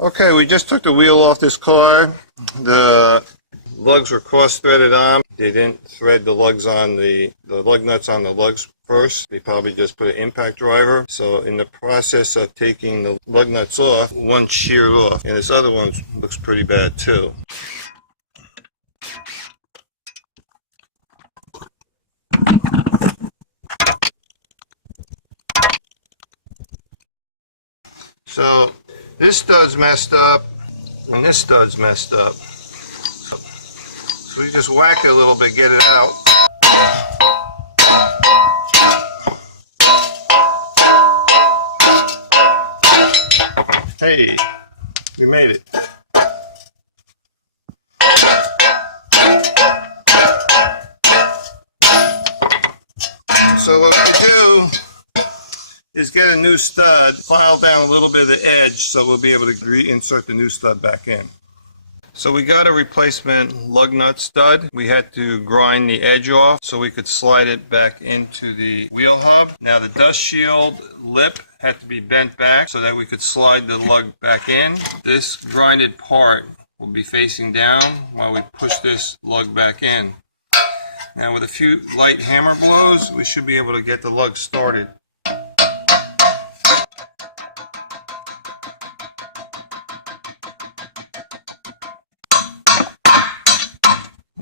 Okay, we just took the wheel off this car. The lugs were cross-threaded on. They didn't thread the lugs on the lug nuts on the lugs first. They probably just put an impact driver. So in the process of taking the lug nuts off, one sheared off, and this other one looks pretty bad too. So this stud's messed up, and this stud's messed up. So we just whack it a little bit, get it out. Hey, we made it. So what we do is get a new stud, file down a little bit of the edge so we'll be able to reinsert the new stud back in. So we got a replacement lug nut stud. We had to grind the edge off so we could slide it back into the wheel hub. Now the dust shield lip had to be bent back so that we could slide the lug back in. This grinded part will be facing down while we push this lug back in. Now with a few light hammer blows, we should be able to get the lug started.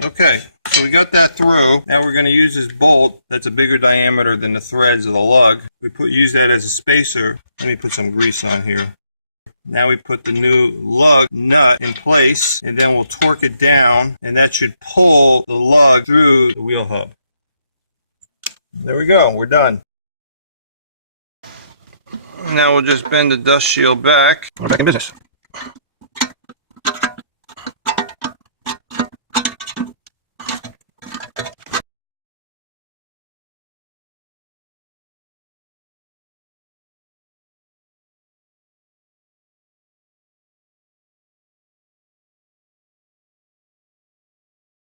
Okay, so we got that through. Now we're going to use this bolt that's a bigger diameter than the threads of the lug. Use that as a spacer. Let me put some grease on here. Now we put the new lug nut in place, and then we'll torque it down, and that should pull the lug through the wheel hub. There we go, we're done. Now we'll just bend the dust shield back. We're back in business.